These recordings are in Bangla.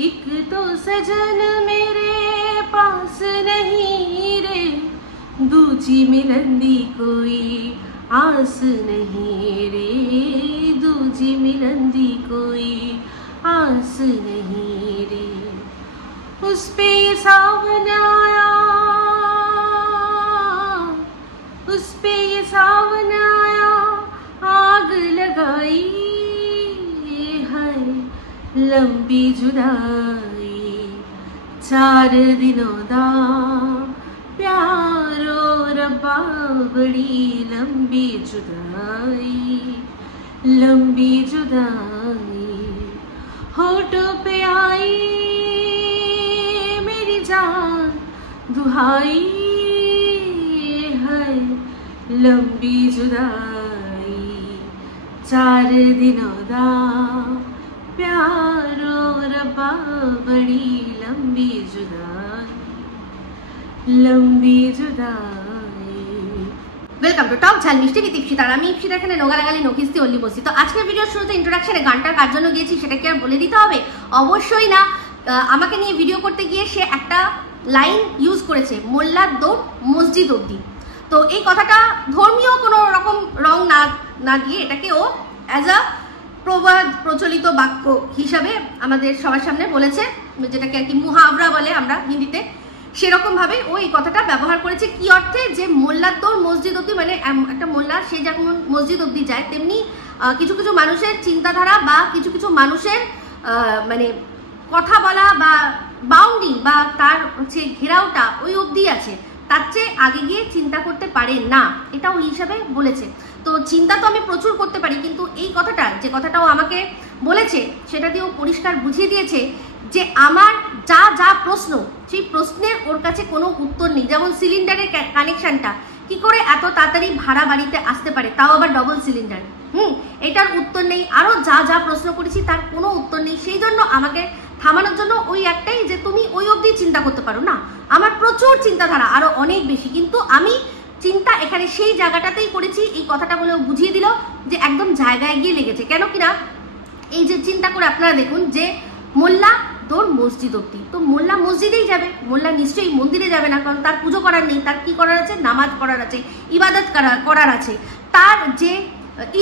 एक तो सजन मेरे पास नहीं रे, दूजी मिलन दी कोई आस नहीं रे, दूजी मिलन दी कोई आस नहीं रे। उस पे ये सावन आया, उस पे ये सावन आया, आग लगाई है लंबी जुदाई। 4 दिनों दा प्यारो रब्बा, बड़ी लंबी जुदाई, लंबी जुदाई। होठों पे आई मेरी जान दुहाई है लंबी जुदाई। 4 दिनों दा प्यारो रब्बा, बड़ी लंबी जुदाई, लंबी जुदाई। वेलकम टू टॉक ঝাল মিষ্টি with ইপসিতা। আমি ইপসিতা, এখানে নোগালাগালি নকিস্তি অল্লি বসি। তো আজকের ভিডিওর শুরুতে ইন্ট্রোডাকশনে গানটার কার জন্য গিয়েছি সেটা কি আর বলে দিতে হবে? অবশ্যই না। আমাকে নিয়ে ভিডিও করতে গিয়ে সে একটা লাইন ইউজ করেছে, মোল্লার দৌড় মসজিদ অবধি। তো এই কথাটা ধর্মীয় কোনো রকম রং না দিয়ে এটাকে ও অ্যাজ আ প্রবাদ প্রচলিত বাক্য হিসাবে আমাদের সবার সামনে বলেছে, যেটাকে আর কি মুহাবরা বলে আমরা হিন্দিতে। সেরকম ভাবে ও এই কথাটা ব্যবহার করেছে। কি অর্থে? যে মোল্লার দৌড় মসজিদ অবধি, মানে একটা মোল্লা সে যেমন মসজিদ অবধি যায়, তেমনি কিছু কিছু মানুষের চিন্তাধারা বা কিছু কিছু মানুষের মানে কথা বলা বা বাউন্ডি বা তার হচ্ছে ঘেরাওটা ওই অবধি আছে, তার চেয়ে আগে গিয়ে চিন্তা করতে পারে না, এটা ওই হিসাবে বলেছে। তো চিন্তা তো আমি প্রচুর করতে পারি, কিন্তু এই কথাটা, যে কথাটাও আমাকে বলেছে, সেটা দিয়ে ও পরিষ্কার বুঝিয়ে দিয়েছে যে আমার যা যা প্রশ্ন, সেই প্রশ্নের ওর কাছে কোনো উত্তর নেই। যেমন সিলিন্ডারের কানেকশনটা কি করে এত তাড়াতাড়ি ভাড়া বাড়িতে আসতে পারে, তাও আবার ডবল সিলিন্ডার, এটার উত্তর নেই। আরও যা যা প্রশ্ন করেছি তার কোনো উত্তর নেই। সেই জন্য আমাকে থামানোর জন্য ওই একটাই, যে তুমি ওই অবধি চিন্তা করতে পারো না। আমার প্রচুর চিন্তাধারা, আরো অনেক বেশি, কিন্তু আমি চিন্তা এখানে সেই জায়গাটাতেই করেছি। এই কথাটা বলে বুঝিয়ে দিল যে একদম জায়গায় গিয়ে লেগেছে। কেন কিনা এই যে চিন্তা করে আপনারা দেখুন যে মোল্লা দৌড় মসজিদ অবধি, তো মোল্লা মসজিদেই যাবে, মোল্লা নিশ্চয়ই মন্দিরে যাবে না, কারণ তার পুজো করার নেই। তার কি করার আছে? নামাজ পড়ার আছে, ইবাদত করার আছে। তার যে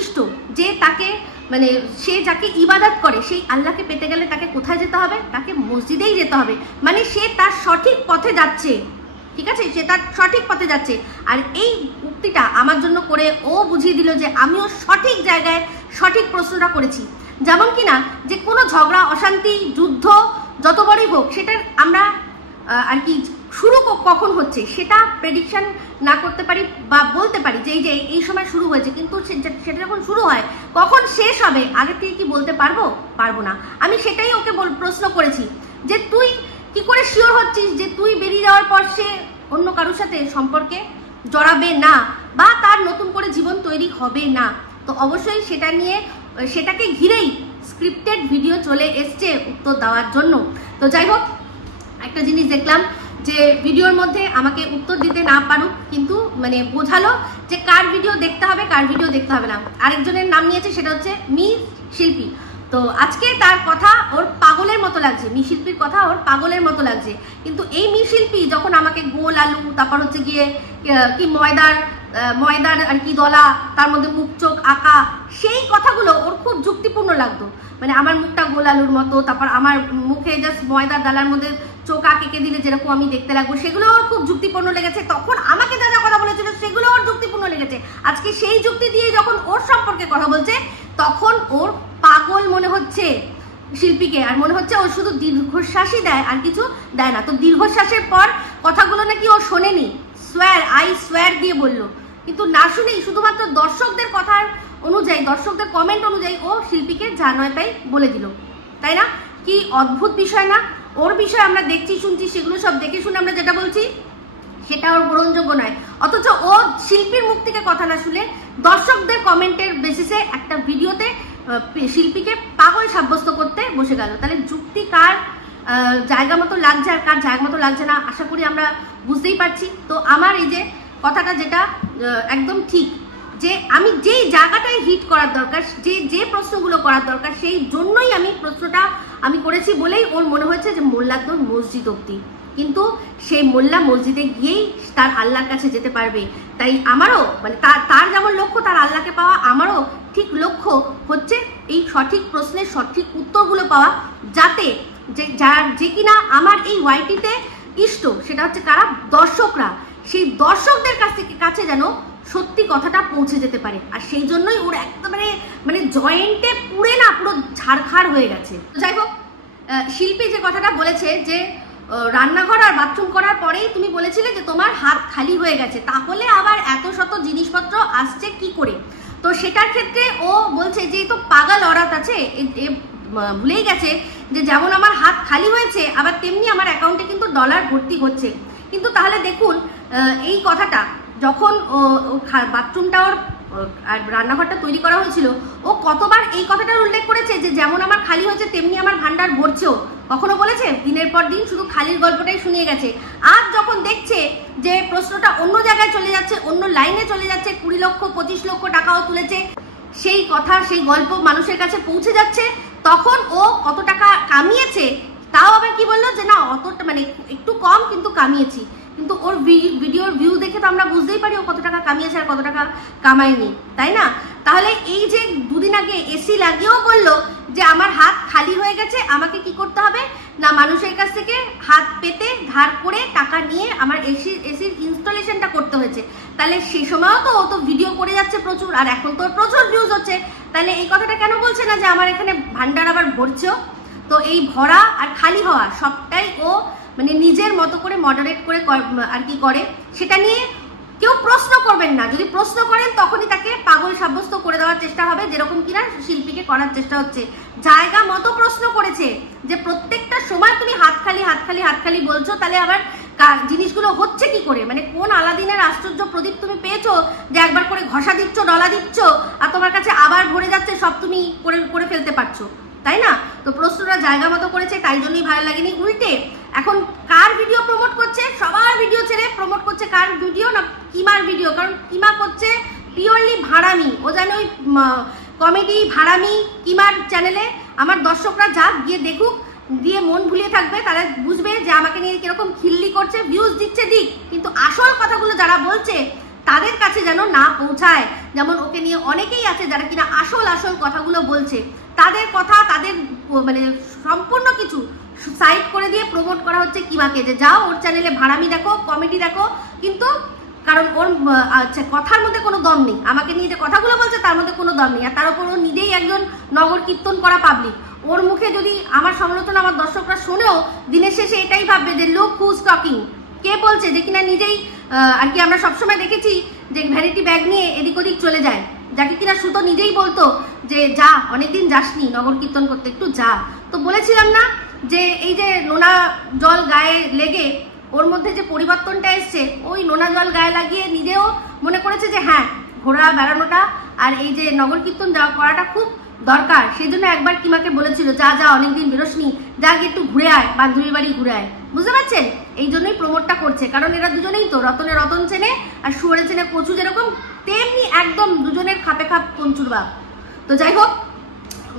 ইষ্ট, যে তাকে মানে সে যাকে ইবাদত করে, সেই আল্লাহকে পেতে গেলে তাকে কোথায় যেতে হবে? তাকে মসজিদেই যেতে হবে। মানে সে তার সঠিক পথে যাচ্ছে, ঠিক আছে, সে তার সঠিক পথে যাচ্ছে। আর এই উক্তিটা আমার জন্য করে ও বুঝিয়ে দিল যে আমিও সঠিক জায়গায় সঠিক প্রশ্নটা করেছি। যেমন কিনা যে কোনো ঝগড়া, অশান্তি, যুদ্ধ যত বড়ই হোক, সেটার আমরা আর কি শুরু কখন হচ্ছে সেটা প্রেডিকশন না করতে পারি বা বলতে পারি যে এই সময় শুরু হয়েছে, কিন্তু সেটা যখন শুরু হয় কখন শেষ হবে আগে থেকে কি বলতে পারবো না। আমি সেটাই ওকে প্রশ্ন করেছি যে তুই কি করে শিওর হচ্ছিস যে তুই বেরিয়ে যাওয়ার পর সে অন্য কারোর সাথে সম্পর্কে জড়াবে না বা তার নতুন করে জীবন তৈরি হবে না? তো অবশ্যই সেটাকে ঘিরেই স্ক্রিপ্টেড ভিডিও চলে এসছে উত্তর দেওয়ার জন্য। তো যাই হোক, একটা জিনিস দেখলাম যে ভিডিওর মধ্যে আমাকে উত্তর দিতে না পারুক, কিন্তু মানে বোঝালো যে কার ভিডিও দেখতে হবে, কার ভিডিও দেখতে হবে না। আরেকজনের নাম নিয়েছে, সেটা হচ্ছে মি শিল্পী। তো আজকে তার কথা ওর পাগলের মতো লাগছে, মি শিল্পীর কথা ওর পাগলের মতো লাগছে। কিন্তু এই মি শিল্পী যখন আমাকে গোল আলু, তারপর হচ্ছে গিয়ে কি ময়দার আর কি দলা, তার মধ্যে মুখ চোখ আঁকা, সেই কথাগুলো ওর খুব যুক্তিপূর্ণ লাগতো। মানে আমার মুখটা গোল আলুর মতো, তারপর আমার মুখে জাস্ট ময়দার দালার মধ্যে চোখ আঁকে দিলে যেরকম আমি দেখতে লাগবো, সেগুলো ওর খুব যুক্তিপূর্ণ লেগেছে। তখন আমাকে যা যা কথা বলেছিল সেগুলো ওর যুক্তিপূর্ণ লেগেছে। আজকে সেই যুক্তি দিয়ে যখন ওর সম্পর্কে কথা বলছে, তখন ওর পাগল মনে হচ্ছে শিল্পীকে, আর মনে হচ্ছে ও শুধু দীর্ঘশ্বাসই দেয়, আর কিছু দেয় না। তো দীর্ঘশ্বাসের পর কথাগুলো নাকি ও শোনেনি, আই সোয়ার দিয়ে বললো, কিন্তু না শুনেই শুধুমাত্র দর্শকদের কথার অনুযায়ী, দর্শকদের কমেন্ট অনুযায়ী ও শিল্পীকে যা নয় তাই বলে দিল, তাই না? কি অদ্ভুত বিষয় না? ওর বিষয় আমরা দেখছি শুনছি, সেগুলো সব দেখে শুনে আমরা যেটা বলছি সেটা ওর গ্রহণযোগ্য নয়। অথচ ও শিল্পীর মুখ থেকে কথা না শুনে দর্শকদের কমেন্টের বেসিসে একটা ভিডিওতে শিল্পীকে পাগল সাব্যস্ত করতে বসে গেল। তাহলে যুক্তি কার জায়গা মতো লাগছে আর কার জায়গা মতো লাগছে না আশা করি আমরা বুঝতেই পারছি। তো আমার এই যে কথাটা, যেটা একদম ঠিক, যে আমি যেই জায়গাটায় হিট করার দরকার, যে প্রশ্নগুলো করার দরকার, সেই জন্যই আমি প্রশ্নটা আমি করেছি বলেই ওর মনে হয়েছে যে মোল্লা তো মসজিদ অব্দি, কিন্তু সেই মোল্লা মসজিদে গিয়েই তার আল্লাহর কাছে যেতে পারবে। তাই আমারও মানে তার যেমন লক্ষ্য তার আল্লাহকে পাওয়া, আমারও ঠিক লক্ষ্য হচ্ছে এই সঠিক প্রশ্নের সঠিক উত্তরগুলো পাওয়া, যাতে যে কিনা আমার এই ওয়াইটিতে ইষ্ট, সেটা হচ্ছে কারা, দর্শকরা, সেই দর্শকদের কাছে যেন সত্যি কথাটা পৌঁছে যেতে পারে। আর সেই জন্যই ওর একেবারে মানে জয়েন্টে পুড়ে না পুরো ঝাড়খাড় হয়ে গেছে। যাই হোক, শিল্পী যে কথাটা বলেছে যে রান্নাঘর আর বাথরুম করার পরেই তুমি বলেছিলে যে তোমার হাত খালি হয়ে গেছে, তাহলে আবার এত শত জিনিসপত্র আসছে কি করে? তো সেটার ক্ষেত্রে ও বলছে যে তো পাগল অরাত আছে, ভুলেই গেছে যে যেমন আমার হাত খালি হয়েছে আবার তেমনি আমার অ্যাকাউন্টে কিন্তু ডলার ভর্তি হচ্ছে। কিন্তু তাহলে দেখুন এই কথাটা যখন বাথরুমটা ওর আর রান্নাঘরটা তৈরি করা হয়েছিল, ও কতবার এই কথাটার উল্লেখ করেছে যে যেমন আমার খালি হয়েছে তেমনি আমার ভান্ডার ভরছেও। কখনো বলেছে? দিনের পর দিন শুধু খালির গল্পটাই শুনিয়ে গেছে। আজ যখন দেখছে যে প্রশ্নটা অন্য জায়গায় চলে যাচ্ছে, অন্য লাইনে চলে যাচ্ছে, 20 লক্ষ 25 লক্ষ টাকাও তুলেছে, সেই কথা সেই গল্প মানুষের কাছে পৌঁছে যাচ্ছে, তখন ও কত টাকা কামিয়েছে তাও আবার কি বললো যে না অতটা মানে একটু কম কিন্তু কামিয়েছি। কিন্তু ওর ভিডিওর ভিউ দেখে তো আমরা বুঝতেই পারি ও কত টাকা কামিয়েছে আর কত টাকা কামায়নি, তাই না? তাহলে এই যে দুদিন আগে এসি লাগিয়েও বললো যে আমার হাত খালি হয়ে গেছে, আমাকে কি করতে হবে না মানুষের কাছ থেকে হাত পেতে ধার করে টাকা নিয়ে আমার এসির ইনস্টলেশনটা করতে হয়েছে। তাহলে সেই সময়ও তো ও তো ভিডিও করে যাচ্ছে প্রচুর, আর এখন তো প্রচুর ভিউজ হচ্ছে। তাহলে এই কথাটা কেন বলছে না যে আমার এখানে ভান্ডার আবার ভরছেও? তো এই ভরা আর খালি হওয়া সবটাই ও মানে নিজের মতো করে মডারেট করে আর কি করে, সেটা নিয়ে কেউ প্রশ্ন করবেন না। যদি প্রশ্ন করেন তখনই তাকে পাগল সাব্যস্ত করে দেওয়ার চেষ্টা হবে, যেরকম কিনা শিল্পীকে করার চেষ্টা হচ্ছে। জায়গা মতো প্রশ্ন করেছে যে প্রত্যেকটা সময় তুমি হাত খালি হাত খালি হাত খালি বলছো, তাহলে আবার জিনিসগুলো হচ্ছে কি করে? মানে কোন আলাদিনের আশ্চর্য প্রদীপ তুমি পেয়েছো যে একবার করে ঘষা দিচ্ছ, ডলা দিচ্ছ, আর তোমার কাছে আবার ভরে যাচ্ছে, সব তুমি করে ফেলতে পারছো, তাই না? তো প্রশ্নটা জায়গা মতো করেছে, তাই জন্যই ভালো লাগেনি। উল্টে এখন কার ভিডিও প্রমোট করছে? সবার ভিডিও ছেড়ে প্রমোট করছে কার ভিডিও না কিমার ভিডিও। কারণ কিমা করছে পিওরলি ভাড়ামি, ও জানে ওই কমেডি ভাড়ামি কিমার চ্যানেলে আমার দর্শকরা যাক গিয়ে দেখুক, দিয়ে মন ভুলিয়ে থাকবে, তারা বুঝবে যে আমাকে নিয়ে কিরকম খিল্লি করছে, ভিউজ দিচ্ছে দিক, কিন্তু আসল কথাগুলো যারা বলছে তাদের কাছে যেন না পৌঁছায়। যেমন ওকে নিয়ে অনেকেই আছে যারা কিনা আসল কথাগুলো বলছে, তাদের কথা তাদের মানে সম্পূর্ণ কিছু সাইড করে দিয়ে প্রমোট করা হচ্ছে কিমাকে, যে যাও ওর চ্যানেলে ভাড়ামি দেখো, কমেডি দেখো, কিন্তু কারণ ওর কথার মধ্যে কোনো দম নেই, আমাকে নিয়ে যে কথাগুলো বলছে তার মধ্যে কোনো দম নেই। আর তার উপর ও নিজেই একজন নগর কীর্তন করা পাবলিক, ওর মুখে যদি আমার সমালোচনা আমার দর্শকরা শোনেও দিনের শেষে এটাই ভাববে যে লুক হুজ টকিং, কে বলছে, যে কিনা নিজেই আর কি আমরা সবসময় দেখেছি যে ভ্যানিটি ব্যাগ নিয়ে এদিক ওদিক চলে যায়, যাকে কিনা সুতো নিজেই বলতো যে যা অনেকদিন যাসনি নগর কীর্তন করতে, একটু যা। তো বলেছিলাম না যে এই যে নোনা জল গায়ে লেগে ওর মধ্যে যে পরিবর্তনটা এসছে, ওই নোনা জল গায়ে লাগিয়ে নিজেও মনে করেছে যে হ্যাঁ ঘোরা বেড়ানোটা আর এই যে নগর কীর্তন যাওয়া করাটা খুব দরকার। সেই জন্য একবার কিমাকে বলেছিল যা যা অনেকদিন বেরোসনি, যা গিয়ে একটু ঘুরে আয়, বান্ধবী বাড়ি ঘুরে আয়। বুঝতে পারছেন? এই জন্যই প্রমোটটা করছে, কারণ এরা দুজনেই তো রতনে রতন চেনে আর শুয়োরে চেনে কচু, যেরকম তেমনি একদম দুজনের খাপে খাপ কঞ্চুর বাপ। তো যাই হোক,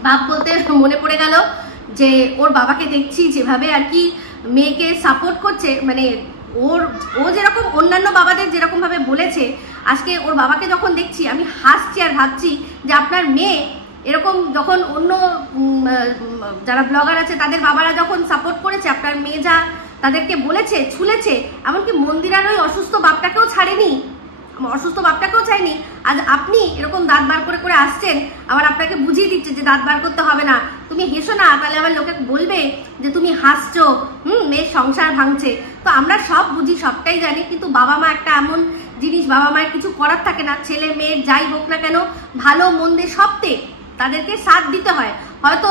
বাপ বলতে মনে পড়ে গেল যে ওর বাবাকে দেখছি যেভাবে আর কি মেয়েকে সাপোর্ট করছে, মানে ও যেরকম অন্যান্য বাবাদের যেরকম ভাবে বলেছে, আজকে ওর বাবাকে যখন দেখছি আমি হাসছি আর ভাবছি যে আপনার মেয়ে এরকম যখন অন্য যারা ব্লগার আছে তাদের বাবারা যখন সাপোর্ট করেছে, আপনার মেয়ে যা তাদেরকে বলেছে ছুলেছে, এমনকি মন্দিরার ওই অসুস্থ বাপটাকেও ছাড়েনি, আজ আপনি এরকম দাঁত বার করে আসছেন, আবার আপনাকে বুঝিয়ে দিচ্ছে যে দাঁত বার করতে হবে না, তুমি হেসো না, তাহলে আবার লোকে বলবে যে তুমি হাসছো, মেয়ের সংসার ভাঙছে। তো আমরা সব বুঝি, সবটাই জানি, কিন্তু বাবা মা একটা এমন জিনিস, বাবা মায়ের কিছু করার থাকে না, ছেলে মেয়ের যাই হোক না কেন ভালো মন্দে সবতে তাদেরকে সাথ দিতে হয়। হয়তো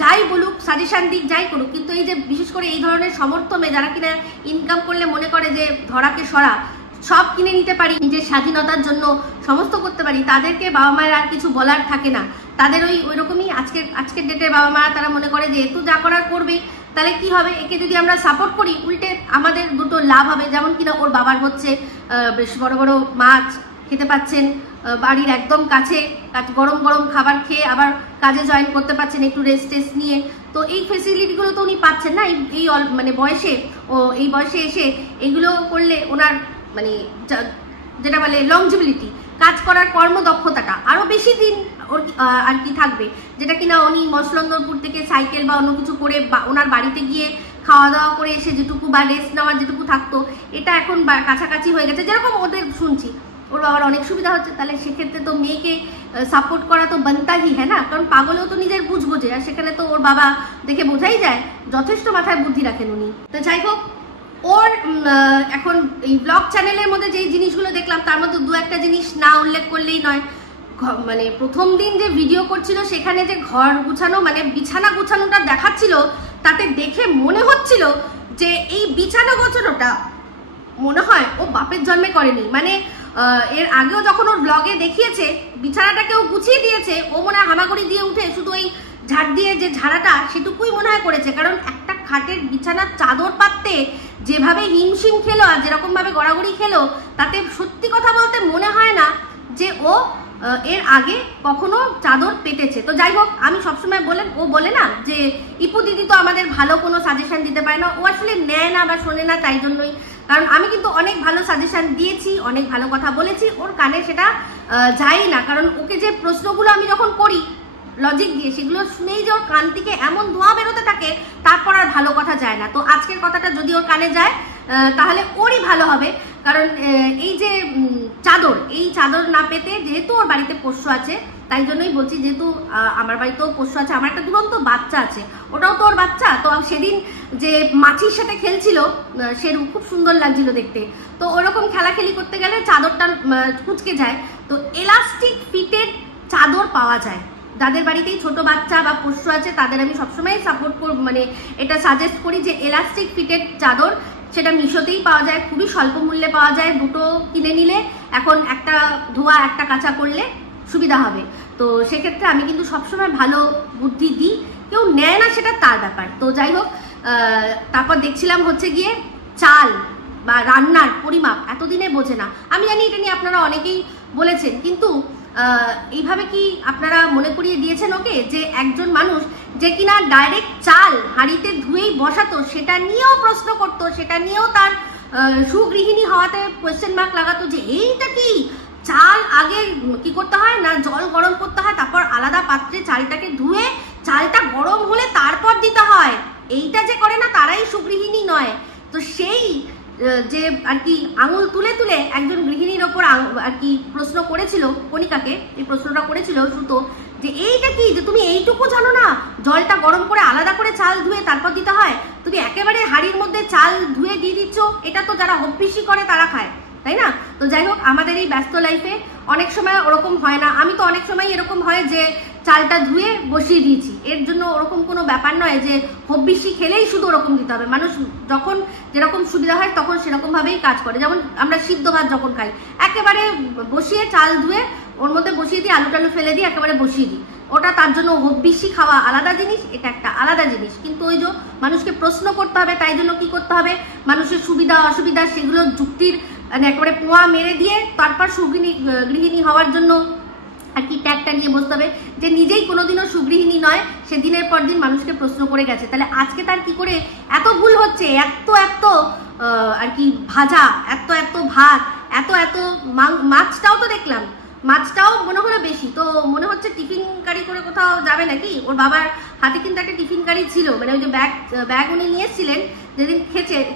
যাই বলুক, সাজেশন দিক, যাই করুক, কিন্তু এই যে বিশেষ করে এই ধরনের সমর্থনে যারা কিনা ইনকাম করলে মনে করে যে ধরাকে সরা, সব কিনে নিতে পারি, নিজের স্বাধীনতার জন্য সমস্ত করতে পারি, তাদেরকে বাবা মায়ের আর কিছু বলার থাকে না। তাদের ওই রকমই আজকের ডেটের বাবা মারা তারা মনে করে যে এত যা করার করবে, তাহলে কি হবে, একে যদি আমরা সাপোর্ট করি উল্টে আমাদের দুটো লাভ হবে। যেমন কিনা ওর বাবার হচ্ছে বেশ বড় বড় মাছ খেতে পাচ্ছেন, বাড়ির একদম কাছে গরম গরম খাবার খেয়ে আবার কাজে জয়েন করতে পারছেন একটু রেস্ট নিয়ে। তো এই ফেসিলিটিগুলো তো উনি পাচ্ছেন না এই মানে বয়সে, ও এই বয়সে এসে এগুলো করলে ওনার মানে যেটা বলে লংজিবিলিটি, কাজ করার কর্মদক্ষতাটা আরো বেশি দিন ওর আর কি থাকবে, যেটা কিনা উনি মসলন্দরপুর থেকে সাইকেল বা অন্য কিছু করে ওনার বাড়িতে গিয়ে খাওয়া দাওয়া করে এসে যেটুকু বা রেস্ট নেওয়ার যেটুকু থাকতো, এটা এখন কাছাকাছি হয়ে গেছে। যেরকম ওদের শুনছি ওর বাবার অনেক সুবিধা হচ্ছে, তাহলে সেক্ষেত্রে তো মেয়েকে সাপোর্ট করা তো বানতাই হ্যাঁ না, কারণ পাগলেও তো নিজের বুঝ বোঝে, আর সেখানে তো ওর বাবা দেখে বোঝাই যায় যথেষ্ট মাথায় বুদ্ধি রাখেন উনি। তো যাই হোক, ওর এখন এই ব্লগ চ্যানেলের মধ্যে যেই জিনিসগুলো দেখলাম তার মধ্যে দু একটা জিনিস না উল্লেখ করলেই নয়। মানে প্রথম দিন যে ভিডিও করছিল সেখানে যে ঘর গুছানো মানে বিছানা গুছানোটা দেখাচ্ছিল, তাতে দেখে মনে হচ্ছিল যে এই বিছানা গোছানোটা মনে হয় ও বাপের জন্মে করেনি। মানে এর আগেও যখন ওর ব্লগে দেখিয়েছে বিছানাটা কেউ গুছিয়ে দিয়েছে, ও মনে হয় হামাগুড়ি দিয়ে উঠে শুধু ওই ঝাড় দিয়ে যে ঝাড়াটা সেটুকুই মনে হয় করেছে, কারণ একটা খাটের বিছানার চাদর পাততে যেভাবে হিমশিম খেলো আর যেরকম ভাবে গড়াগড়ি খেলো, তাতে সত্যি কথা বলতে মনে হয় না যে ও এর আগে কখনো চাদর পেতেছে। তো যাই হোক, আমি সবসময় ও বলে না যে ইপু দিদি তো আমাদের ভালো কোনো সাজেশন দিতে পারে না, ও আসলে নেয় না বা শোনে না, তাই জন্যই। কারণ আমি কিন্তু অনেক ভালো সাজেশন দিয়েছি, অনেক ভালো কথা বলেছি, ওর কানে সেটা যায় না। কারণ ওকে যে প্রশ্নগুলো আমি যখন করি লজিক দিয়ে, সেগুলো শুনেই যে ওর কান থেকে এমন ধোঁয়া বেরোতে থাকে, তারপর আর ভালো কথা যায় না। তো আজকের কথাটা যদি ওর কানে যায় তাহলে ওরই ভালো হবে। কারণ এই যে চাদর, এই চাদর না পেতে, যেহেতু ওর বাড়িতে পোষ্য আছে, তাই জন্যই বলছি, যেহেতু আমার বাড়িতেও পোষ্য আছে, আমার একটা দুরন্ত বাচ্চা আছে, ওটাও তো ওর বাচ্চা। তো সেদিন যে মাছির সাথে খেলছিল সেরকম খুব সুন্দর লাগছিল দেখতে। তো ওরকম খেলাখেলি করতে গেলে চাদরটা কুচকে যায়। তো এলাস্টিক ফিটেড চাদর পাওয়া যায়, যাদের বাড়িতেই ছোট বাচ্চা বা পোষ্য আছে তাদের আমি সবসময় সাপোর্ট মানে এটা সাজেস্ট করি যে এলাস্টিক ফিটেড চাদর, সেটা মিশোতেই পাওয়া যায়, খুবই স্বল্প মূল্যে পাওয়া যায়। দুটো কিনে নিলে এখন একটা ধোয়া একটা কাঁচা করলে সুবিধা হবে। তো সেক্ষেত্রে আমি কিন্তু সবসময় ভালো বুদ্ধি দিই, কেউ নেয় না সেটা তার ব্যাপার। তো যাই হোক, তারপর দেখছিলাম হচ্ছে গিয়ে চাল বা রান্নার পরিমাপ এতদিনে বোঝে না। আমি জানি এটা নিয়ে আপনারা অনেকেই বলেছেন, কিন্তু এইভাবে কি আপনারা মনে করিয়ে দিয়েছেন ওকে যে একজন মানুষ যে কিনা ডাইরেক্ট চাল হাঁড়িতে ধুয়েই বসাতো, সেটা নিয়েও প্রশ্ন করতো, সেটা নিয়েও তার সুগৃহিণী হওয়াতে কোয়েশ্চেন মার্ক লাগাতো যে এইটা কি চাল আগে কি করতে হয় না, জল গরম করতে হয়, তারপর আলাদা পাত্রে চালটাকে ধুয়ে চালটা গরম হলে তারপর দিতে হয়, এইটা যে করে না তারাই সুগৃহিণী নয়। তো সেই যে আর কি আঙুল তুলে তুলে একজন গৃহিণীর ওপর আর কি প্রশ্ন করেছিল কণিকাকে, এই প্রশ্নটা করেছিল সুতো যে এইটা কি যে তুমি এইটুকু জানো না, জলটা গরম করে আলাদা করে চাল ধুয়ে তারপর দিতে হয়, তুমি একেবারে হাঁড়ির মধ্যে চাল ধুয়ে দিয়ে দিচ্ছ, এটা তো যারা হব্বিসি করে তারা খায়, তাই না? তো যাই হোক, আমাদের এই ব্যস্ত লাইফে অনেক সময় ওরকম হয় না। আমি তো অনেক সময় এরকম হয় যে চালটা ধুয়ে বসিয়ে দিয়েছি, এর জন্য ওরকম কোনো ব্যাপার নয় যে হব্বিসি খেলেই শুধু ওরকম দিতে হবে। মানুষ যখন যেরকম সুবিধা হয় তখন সেরকম ভাবেই কাজ করে। যেমন আমরা সিদ্ধ ভাত যখন খাই, একেবারে বসিয়ে চাল ধুয়ে ওর মধ্যে বসিয়ে দিই, আলু টালু ফেলে দিই, একেবারে বসিয়ে দিই, ওটা তার জন্য হব্বিসি খাওয়া আলাদা জিনিস, এটা একটা আলাদা জিনিস। কিন্তু ওই যে মানুষকে প্রশ্ন করতে হবে, তাই জন্য কি করতে হবে, মানুষের সুবিধা অসুবিধা সেগুলো যুক্তির মানে একেবারে পোয়া মেরে দিয়ে তারপর গৃহিণী হওয়ার জন্য আর কি ট্যাগটা নিয়ে বসতে হবে যে নিজেই কোনোদিনও সুগৃহিণী নয়, সে দিনের পর দিন মানুষকে প্রশ্ন করে গেছে। তাহলে আজকে তার কি করে এত ভুল হচ্ছে, এত আর কি ভাজা, এত ভাত, এত মাছটাও তো দেখলাম, মাছটাও মনে হলো বেশি। তো মনে হচ্ছে টিফিন কারি করে কোথাও যাবে নাকি। ওর বাবার হাতে কিন্তু একটা টিফিন কারি ছিল, মানে ওই যে ব্যাগ উনি নিয়ে এসেছিলেন যেদিন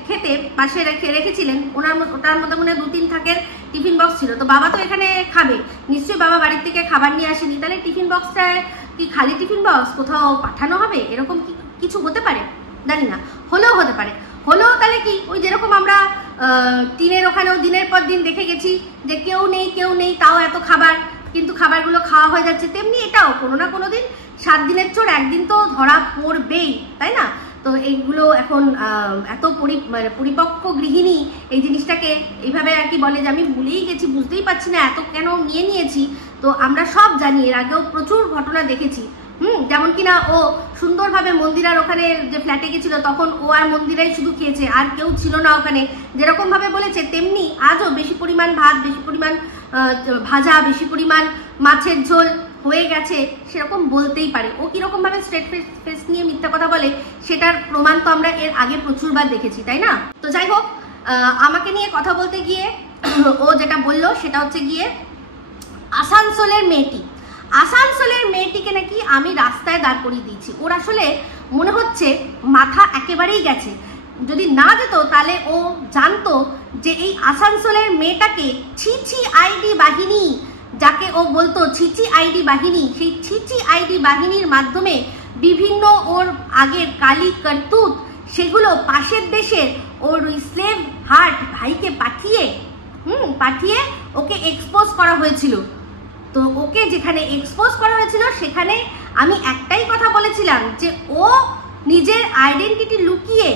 খেতে পাশে রেখেছিলেন, ওটার মধ্যে মনে হয় 2-3 থাকের টিফিন বক্স ছিল। তো বাবা তো এখানে খাবে, নিশ্চয়ই বাবা বাড়ির থেকে খাবার নিয়ে আসেনি, তাহলে টিফিন বক্সটায় কি খালি টিফিন বক্স কোথাও পাঠানো হবে, এরকম কিছু হতে পারে, জানি না, হলেও হতে পারে। হলেও তাহলে কি ওই যেরকম আমরা টিনের ওখানেও দিনের পর দিন দেখে গেছি যে কেউ নেই তাও এত খাবার, কিন্তু খাবারগুলো খাওয়া হয়ে যাচ্ছে, তেমনি এটাও কোনো না কোনো দিন 7 দিনের চোর একদিন তো ধরা পড়বেই, তাই না? তো এইগুলো এখন এত পরিপক্ক গৃহিণী এই জিনিসটাকে এইভাবে আর কি বলে যে আমি ভুলেই গেছি, বুঝতেই পারছি না এত কেন নিয়েছি। তো আমরা সব জানি, এর আগেও প্রচুর ঘটনা দেখেছি। যেমন কিনা ও সুন্দরভাবে মন্দিরার ওখানে যে ফ্ল্যাটে গেছিল তখন ও আর মন্দিরাই শুধু খেয়েছে, আর কেউ ছিল না ওখানে, যেরকম ভাবে বলেছে তেমনি আজও বেশি পরিমাণ ভাত, বেশি পরিমাণ ভাজা, বেশি পরিমাণ মাছের ঝোল, হয়ে গেছে সেরকম বলতেই পারে। ও কিরকম ভাবে স্ট্রেট ফেস নিয়ে মিথ্যা কথা বলে সেটার প্রমাণ তো আমরা এর আগে প্রচুরবার দেখেছি, তাই না? তো যাই হোক, আমাকে নিয়ে কথা বলতে গিয়ে ও যেটা বললো সেটা হচ্ছে গিয়ে আসানসোলের মেয়েটিকে নাকি আমি রাস্তায় দাঁড় করিয়ে দিয়েছি। ওর আসলে মনে হচ্ছে মাথা একেবারেই গেছে। যদি না যেত তাহলে ও জানতো যে এই আসানসোলের মেয়েটাকে ছিছি আইডি বাহিনী, যাকে ও বলতো ছিছি আইডি বাহিনী, সেই ছিছি আইডি বাহিনীর মাধ্যমে বিভিন্ন ওর আগের কালি করতুত সেগুলো পাশের দেশের ওর ওই স্লেভ হার্ট ভাইকে পাঠিয়ে ওকে এক্সপোজ করা হয়েছিল। তো ওকে যেখানে এক্সপোজ করা হয়েছিল সেখানে আমি একটাই কথা বলেছিলাম যে ও নিজের আইডেন্টিটি লুকিয়ে,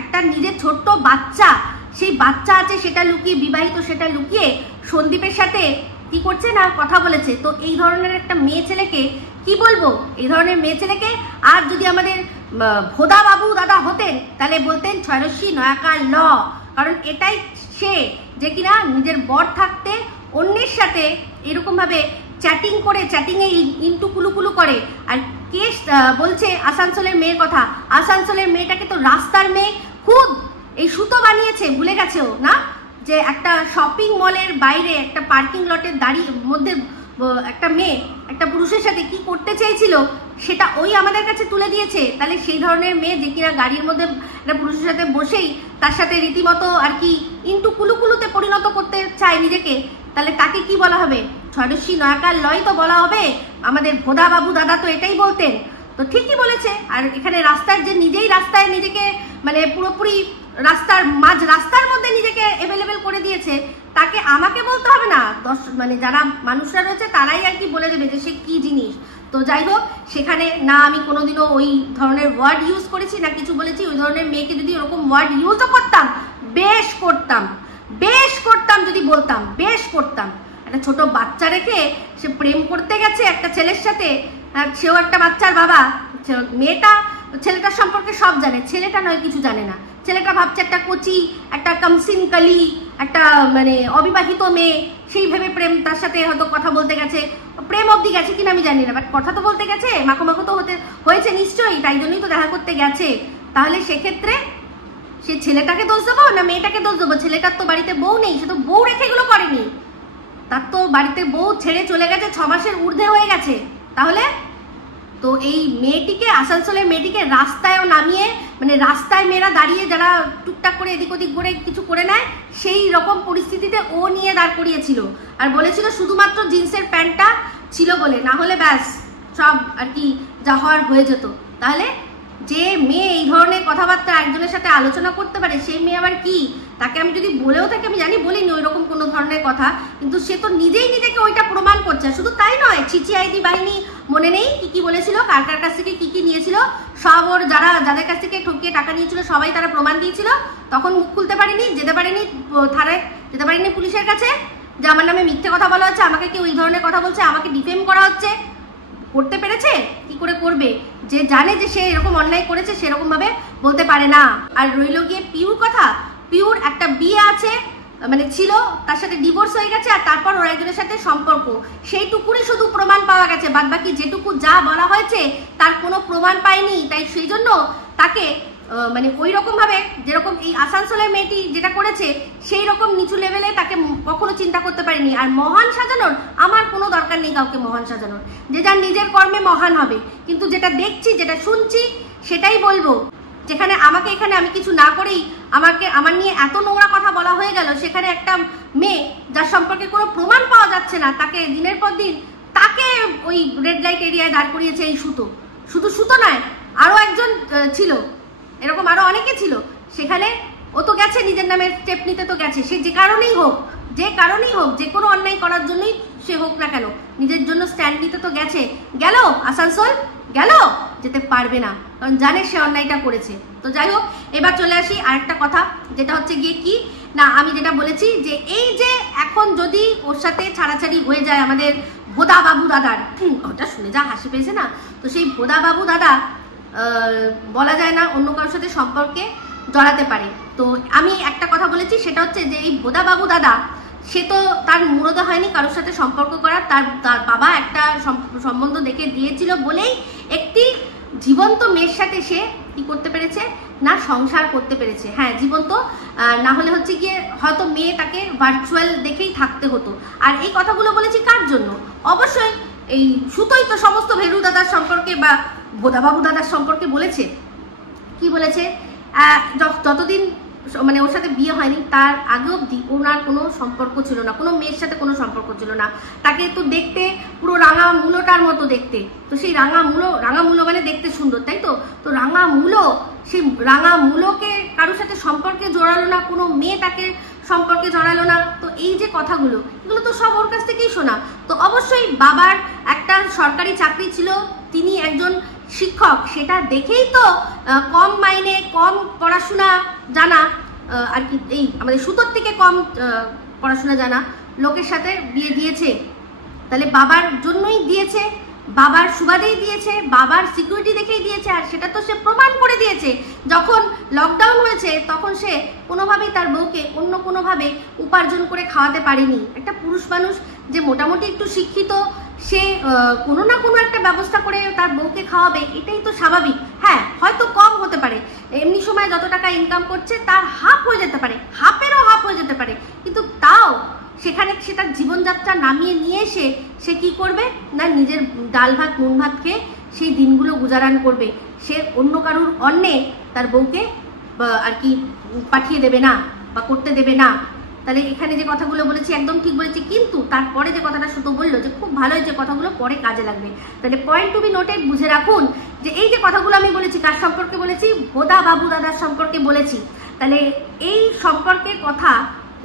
একটা নিজের ছোট্ট বাচ্চা, সেই বাচ্চা আছে সেটা লুকিয়ে, বিবাহিত সেটা লুকিয়ে সন্দীপের সাথে কি করছে না কথা বলেছে। তো এই ধরনের একটা মেয়ে ছেলেকে কি বলবো, এই ধরনের মেয়ে ছেলেকে আর যদি আমাদের ভোদা বাবু দাদা হতেন তাহলে বলতেন ছয়রশ্মি নয়াকার ল। কারণ এটাই সে যে কিনা নিজের বর থাকতে অন্যের সাথে এরকম ভাবে চ্যাটিংয়ে ইন্টু কুলুকুলু করে। আর কে বলছে আসানসোলের মেয়ের কথা? আসানসোলের মেয়েটাকে তো রাস্তার মেয়ে খুদ এই সুতো বানিয়েছে, ভুলে গেছে ও না? যে একটা শপিং মলের বাইরে একটা পার্কিং লটের দাঁড়িয়ে মধ্যে একটা মেয়ে একটা পুরুষের সাথে কি করতে চেয়েছিল সেটা ওই আমাদের কাছে তুলে দিয়েছে। তাহলে সেই ধরনের মেয়ে যে কিনা গাড়ির মধ্যে একটা পুরুষের সাথে বসেই তার সাথে রীতিমতো আর কি ইন্টু কুলুকুলুতে পরিণত করতে চায় নিজেকে, তাহলে তাকে কি বলা হবে? ছয়রশ্মি নয়াকার লই তো বলা হবে। আমাদের ভোদা বাবু দাদা তো এটাই বলতেন। তো ঠিকই বলেছে। আর এখানে রাস্তার যে নিজেই রাস্তায় নিজেকে মানে পুরোপুরি রাস্তার মধ্যে নিজেকে অ্যাভেলেবেল করে দিয়েছে, তাকে আমাকে বলতে হবে না, মানে যারা মানুষরা রয়েছে তারাই আর কি বলে দেবে যে সে কি জিনিস। তো যাই হোক, সেখানে না আমি কোনোদিনও ওই ধরনের ওয়ার্ড ইউজ করেছি না কিছু বলেছি। ওই ধরনের মেয়েকে যদি ওরকম ওয়ার্ড ইউজও করতাম, বেশ করতাম যদি বলতাম, বেশ করতাম। একটা ছোট বাচ্চা রেখে সে প্রেম করতে গেছে একটা ছেলের সাথে, সেও একটা বাচ্চার বাবা। মেয়েটা ছেলেটার সম্পর্কে সব জানে, ছেলেটা নয় কিছু জানে না। ছেলেটা ভাবছে একটা কচি, একটা কমসিন কালি, একটা মানে অবিবাহিত মেয়ে, সেই ভেবে প্রেম তার সাথে হয়তো কথা বলতে গেছে। প্রেম অবধি গেছে কিনা আমি জানি না, বাট কথা তো বলতে গেছে, মাখো তো হয়েছে নিশ্চয়ই, তাই জন্যই তো দেখা করতে গেছে। তাহলে সেক্ষেত্রে সে ছেলেটাকে দোষ দেবো না মেয়েটাকে দোষ দেবো? ছেলেটার তো বাড়িতে বউ নেই, সে তো বউ রেখে এগুলো করেনি। তার তো বাড়িতে বউ ছেড়ে চলে গেছে, 6 মাসের ঊর্ধ্বে হয়ে গেছে। তাহলে তো এই মেয়েটিকে, আসানসোলের মেয়েটিকে রাস্তায়ও নামিয়ে, মানে রাস্তায় মেয়েরা দাঁড়িয়ে যারা টুকটাক করে এদিক ওদিক করে কিছু করে নেয়, সেই রকম পরিস্থিতিতে ও নিয়ে দাঁড় করিয়েছিল। আর বলেছিল শুধুমাত্র জিন্সের প্যান্টটা ছিল বলে, না হলে ব্যাস সব আর কি যা হওয়ার হয়ে যেত। তাহলে যে মেয়ে এই ধরনের কথাবার্তা একজনের সাথে আলোচনা করতে পারে, সেই মেয়ে আবার কি? তাকে আমি যদি বলেও থাকি, আমি জানি বলিনি ওই রকম কোনো ধরনের কথা, কিন্তু সে তো নিজেই নিজেকে ওইটা প্রমাণ করছে। শুধু তাই নয়, ছিছি আইডি বাহিনী মনে নেই কি বলেছিল, কার কাছ থেকে কি নিয়েছিল, সব ওর যাদের কাছ থেকে ঠকিয়ে টাকা নিয়েছিল সবাই তারা প্রমাণ দিয়েছিল। তখন মুখ খুলতে পারিনি, যেতে পারিনি থানায়, যেতে পারিনি পুলিশের কাছে যে আমার নামে মিথ্যে কথা বলা হচ্ছে, আমাকে কেউ এই ধরনের কথা বলছে, আমাকে ডিফেম করা হচ্ছে। করতে পেরেছে? কি করে করবে? যে জানে যে সে এরকম অন্যায় করেছে সেরকম ভাবে বলতে পারে না। আর রইল গিয়ে পিউর কথা। পিউর একটা বিয়ে আছে, মানে ছিল, তার সাথে ডিভোর্স হয়ে গেছে, আর তারপর ওর একজনের সাথে সম্পর্ক, সেইটুকুরই শুধু প্রমাণ পাওয়া গেছে। বাদবাকি যেটুকু যা বলা হয়েছে তার কোনো প্রমাণ পায়নি। তাই সেই জন্য তাকে মানে ওই রকম ভাবে, যেরকম এই আসানসোলের মেয়েটি যেটা করেছে সেই রকম নিচু লেভেলে তাকে কখনো চিন্তা করতে পারিনি। আর মহান সাজানোর আমার কোনো দরকার নেই, কাউকে মহান সাজানোর। যে যার নিজের কর্মে মহান হবে। কিন্তু যেটা দেখছি, যেটা শুনছি, সেটাই বলবো। যেখানে আমাকে এখানে আমি কিছু না করেই আমার নিয়ে এত নোংরা কথা বলা হয়ে গেল, সেখানে একটা মেয়ে যার সম্পর্কে কোনো প্রমাণ পাওয়া যাচ্ছে না, তাকে দিনের পর দিন তাকে ওই রেড লাইট এরিয়ায় দাঁড় করিয়েছে এই শুধু সুতো নয়, আরো একজন ছিল, এরকম আরো অনেকে ছিল। সেখানে ও তো গেছে নিজের নামে স্টেপ নিতে, তো গেছে সে যে কারণেই হোক, যে কোনো অন্যায় করার জন্যই সে হোক না কেন, নিজের জন্য স্ট্যান্ড নিতে তো গেছে। গেল আসানসোল, গেল, যেতে পারবে না, কারণ জানে সে অন্যায়টা করেছে। তো যাই হোক, এবার চলে আসি আরেকটা কথা, যেটা হচ্ছে গিয়ে কি না, আমি যেটা বলেছি যে এই যে এখন যদি ওর সাথে ছাড়াছাড়ি হয়ে যায় আমাদের ভোদা বাবু দাদার, ওটা শুনে যা হাসি পেয়েছে না, তো সেই ভোদা বাবু দাদা বলা যায় না অন্য কারোর সাথে সম্পর্কে জড়াতে পারে। তো আমি একটা কথা বলেছি, সেটা হচ্ছে যে এই ভোদা বাবু দাদা সে তো তার মুরদে হয়নি কারোর সাথে সম্পর্ক করার, তার বাবা একটা সম্বন্ধ দেখে দিয়েছিল বলেই একটি জীবন্ত মেয়ের সাথে সে কি করতে পেরেছে না সংসার করতে পেরেছে। হ্যাঁ জীবন্ত, না হলে হচ্ছে গিয়ে হয়তো মেয়ে তাকে ভার্চুয়াল দেখেই থাকতে হতো। আর এই কথাগুলো বলেছি কার জন্য? অবশ্যই এই সুতোই তো সমস্ত ভেরু দাদার সম্পর্কে বা ভোদাবাবু দাদার সম্পর্কে বলেছে। কি বলেছে? যতদিন মানে ওর সাথে বিয়ে হয়নি তার আগে অবধি ওনার কোনো সম্পর্ক ছিল না, কোনো মেয়ের সাথে কোনো সম্পর্ক ছিল না। তাকে তো দেখতে পুরো রাঙা মূলোটার মতো দেখতে, তো সেই রাঙা মূলো মানে দেখতে সুন্দর, তাই তো? তো রাঙা মূলো, সেই রাঙা মূলোকে কারোর সাথে সম্পর্কে জড়ালো না, কোনো মেয়ে তাকে সম্পর্কে জড়ালো না। তো এই যে কথাগুলো, এগুলো তো সব ওর কাছ থেকেই শোনা। তো অবশ্যই বাবার একটা সরকারি চাকরি ছিল, তিনি একজন শিক্ষক, সেটা দেখেই তো কম মাইনে কম পড়াশোনা জানা আর কি এই আমাদের সুতোর থেকে কম পড়াশোনা জানা লোকের সাথে বিয়ে দিয়েছে। তাহলে বাবার জন্যই দিয়েছে, বাবার সুবাদেই দিয়েছে, বাবার সিকিউরিটি দেখেই দিয়েছে। আর সেটা তো সে প্রমাণ করে দিয়েছে। যখন লকডাউন হয়েছে তখন সে কোনোভাবেই তার বউকে অন্য কোনোভাবে উপার্জন করে খাওয়াতে পারেনি। একটা পুরুষ মানুষ যে মোটামুটি একটু শিক্ষিত, সে কোনো না কোনো একটা ব্যবস্থা করে তার বউকে খাওয়াবে, এটাই তো স্বাভাবিক। হ্যাঁ হয়তো কম হতে পারে, এমনি সময় যত টাকা ইনকাম করছে তার হাফ হয়ে যেতে পারে, হাফেরও হাফ হয়ে যেতে পারে, কিন্তু তাও সেখানে সে তার জীবনযাত্রা নামিয়ে নিয়ে এসে সে কি করবে না নিজের ডাল ভাত নুন ভাত খেয়ে সেই দিনগুলো গুজারান করবে। সে অন্য কারুর অন্নে তার বউকে আর কি পাঠিয়ে দেবে না বা করতে দেবে না। তাহলে এখানে যে কথাগুলো বলেছি একদম ঠিক বলেছি, কিন্তু তারপরে যে কথাটা শুধু বললো যে খুব ভালো যে কথাগুলো পরে কাজে লাগবে। তাহলে পয়েন্ট টু বি নোটেড, বুঝে রাখুন যে এই যে কথাগুলো আমি বলেছি কার সম্পর্কে বলেছি? ভোদা বাবু দাদার সম্পর্কে বলেছি। তাহলে এই সম্পর্কের কথা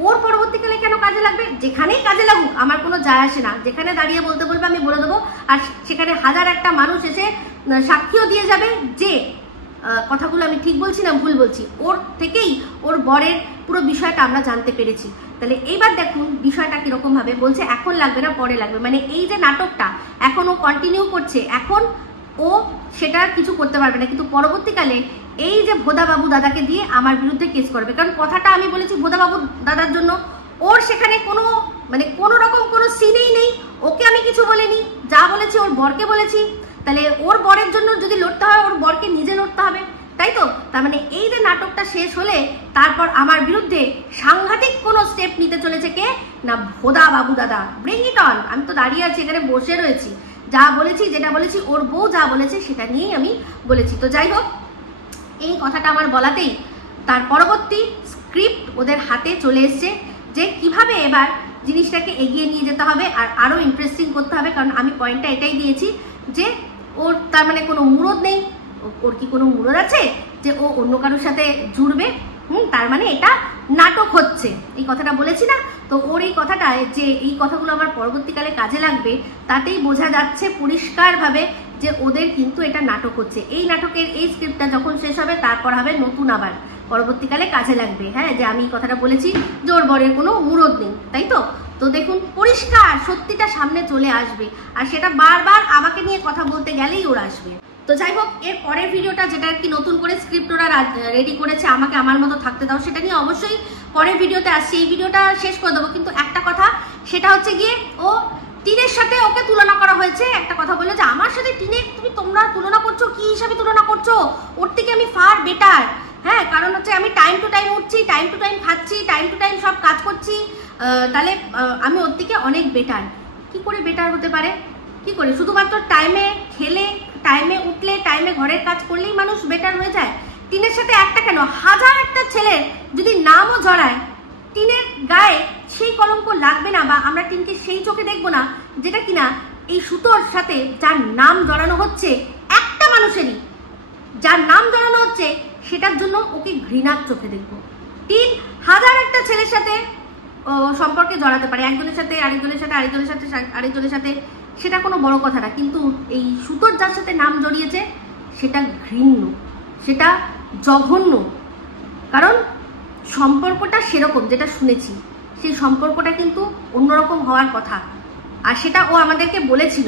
ওর পরবর্তীকালে কেন কাজে লাগবে? যেখানেই কাজে লাগুক আমার কোনো যায় আসে না, যেখানে দাঁড়িয়ে বলতে বলবে আমি বলে দেবো। আর সেখানে হাজার একটা মানুষ এসে সাক্ষীও দিয়ে যাবে যে কথাগুলো আমি ঠিক বলছি না ভুল বলছি। ওর থেকেই ওর বরের পুরো বিষয়টা আমরা জানতে পেরেছি। তাহলে এইবার দেখুন বিষয়টা কিরকম ভাবে বলছে, এখন লাগবে না পরে লাগবে। মানে এই যে নাটকটা এখন ও কন্টিনিউ করছে, এখন ও সেটা কিছু করতে পারবে না, কিন্তু পরবর্তীকালে এই যে ভোদাবাবু দাদাকে দিয়ে আমার বিরুদ্ধে কেস করবে। কারণ কথাটা আমি বলেছি ভোদাবাবু দাদার জন্য, ওর সেখানে কোনো মানে কোনো রকম কোনো সিনেই নেই, ওকে আমি কিছু বলিনি, যা বলেছি ওর বরকে বলেছি। তাহলে ওর বরের জন্য যদি লড়তে হয় ওর বরকে নিজে লড়তে হবে, তাই তো? তার মানে এই যে নাটকটা শেষ হলে তারপর আমার বিরুদ্ধে সাংঘাতিক কোনো স্টেপ নিতে চলেছে কে না ভোদাবাবু দাদা। Bring it on. আমি তো দাঁড়িয়ে আছি এখানে, বসে রয়েছি, যা বলেছি যেটা বলেছি ওর বউ যা বলেছে সেটা নিয়েই আমি বলেছি। তো যাই হোক, এই কথাটা আমার বলাতেই তার পরবর্তী স্ক্রিপ্ট ওদের হাতে চলে এসছে যে কিভাবে এবার জিনিসটাকে এগিয়ে নিয়ে যেতে হবে আর আরো ইন্টারেস্টিং করতে হবে। কারণ আমি পয়েন্টটা এটাই দিয়েছি যে ওর তার মানে কোনো মুরদ নেই। ওর কি কোনো মুরদ আছে যে ও অন্য কারোর সাথে জুড়বে? তার মানে এটা নাটক হচ্ছে, এই কথাটা বলেছি না? তো ওর এই কথাটা যে এই কথাগুলো আমার পরবর্তীকালে কাজে লাগবে, তাতেই বোঝা যাচ্ছে পরিষ্কারভাবে যে ওদের কিন্তু এটা নাটক হচ্ছে। এই নাটকের এই স্ক্রিপ্টটা যখন শেষ হবে তারপর হবে নতুন আবার পরবর্তীকালে কাজে লাগবে। হ্যাঁ, যে আমি এই কথাটা বলেছি যে ওর বরের কোনো মুরদ নেই, তাই তো? তো দেখুন পরিষ্কার সত্যিটা সামনে চলে আসবে, আর সেটা বারবার আমাকে নিয়ে কথা বলতে গেলেই ওরা আসবে। তো যাই হোক, এর পরের ভিডিওটা যেটা কি নতুন করে স্ক্রিপ্ট ওরা রেডি করেছে, আমাকে আমার মতো থাকতে দাও, সেটা নিয়ে অবশ্যই পরের ভিডিওতে আসছে। এই ভিডিওটা শেষ করে দেবো, কিন্তু একটা কথা, সেটা হচ্ছে গিয়ে ও টিনের সাথে ওকে তুলনা করা হয়েছে। একটা কথা বললো যে আমার সাথে টিনের তোমরা তুলনা করছো, কি হিসাবে তুলনা করছো? ওর থেকে আমি ফার বেটার। হ্যাঁ, কারণ হচ্ছে আমি টাইম টু টাইম উঠছি, টাইম টু টাইম খাচ্ছি, টাইম টু টাইম সব কাজ করছি, তাহলে আমি ওর থেকে অনেক বেটার। কি করে বেটার হতে পারে? কি করে? শুধুমাত্র টাইমে খেলে, টাইমে উঠলে, টাইমে ঘরের কাজ করলেই মানুষ বেটার হয়ে যায়? টিনের সাথে একটা কেন, হাজার একটা ছেলের যদি নামও জড়ায়, টিনের গায়ে সেই কলঙ্ক লাগবে না, বা আমরা টিনকে সেই চোখে দেখবো না যেটা কিনা এই সুতোর সাথে যার নাম জড়ানো হচ্ছে, একটা মানুষেরই যার নাম জড়ানো হচ্ছে, সেটার জন্য ওকে ঘৃণার চোখে দেখবো। টিন হাজার একটা ছেলের সাথে সম্পর্কে জড়াতে পারে, একজনের সাথে আরেকজনের সাথে আরেকজনের সাথে আরেকজনের সাথে, সেটা কোনো বড় কথা না, কিন্তু এই সুতোর যার সাথে নাম জড়িয়েছে সেটা ঘৃণ্য, সেটা জঘন্য। কারণ সম্পর্কটা সেরকম, যেটা শুনেছি সেই সম্পর্কটা কিন্তু অন্যরকম হওয়ার কথা, আর সেটা ও আমাদেরকে বলেছিল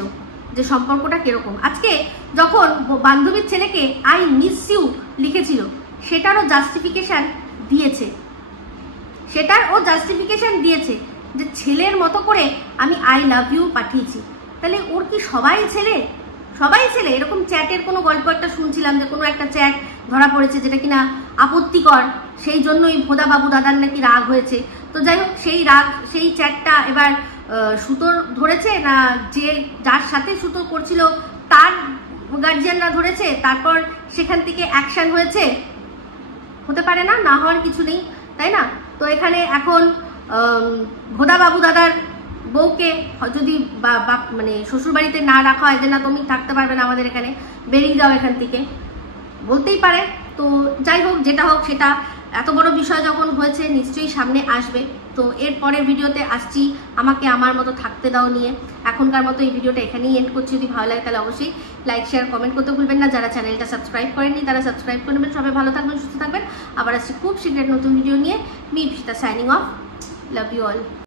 যে সম্পর্কটা কিরকম। আজকে যখন বান্ধবীর ছেলেকে আই মিস ইউ লিখেছিল, সেটারও জাস্টিফিকেশন দিয়েছে, যে ছেলের মতো করে আমি আই লাভ ইউ পাঠিয়েছি, তাহলে ওর কি সবাই ছেলে? সবাই ছেলে? এরকম চ্যাটের কোনো গল্প একটা শুনছিলাম যে কোনো একটা চ্যাট ধরা পড়েছে যেটা কিনা আপত্তিকর, সেই জন্যই ভোদা বাবু দাদার নাকি রাগ হয়েছে। তো যাই হোক, সেই রাগ, সেই চ্যাটটা এবার সুতোর ধরেছে না যে যার সাথে সুতো করছিল তার গার্জিয়ানরা ধরেছে, তারপর সেখান থেকে অ্যাকশন হয়েছে? হতে পারে না, না হওয়ার কিছু নেই, তাই না? তো এখানে এখন ভোদা বাবু দাদার বউকে যদি মানে শ্বশুরবাড়িতে না রাখা হয় যে না তুমি থাকতে পারবে না আমাদের এখানে, বেরিয়ে যাও এখান থেকে, বলতেই পারে। তো যাই হোক, যেটা হোক সেটা, এত বড় বিষয় যখন হয়েছে নিশ্চয়ই সামনে আসবে। তো এর পরের ভিডিওতে আসছি আমাকে আমার মতো থাকতে দাও নিয়ে। এখনকার মতো এই ভিডিওটা এখানেই এন্ড করছি। যদি ভালো লাগে তাহলে অবশ্যই লাইক শেয়ার কমেন্ট করতে ভুলবেন না। যারা চ্যানেলটা সাবস্ক্রাইব করেননি তারা সাবস্ক্রাইব করে নেবেন। সবাই ভালো থাকবেন, সুস্থ থাকবেন। আবার আসছি খুব শীঘ্র নতুন ভিডিও নিয়ে। Me Ipsita signing off. Love you all.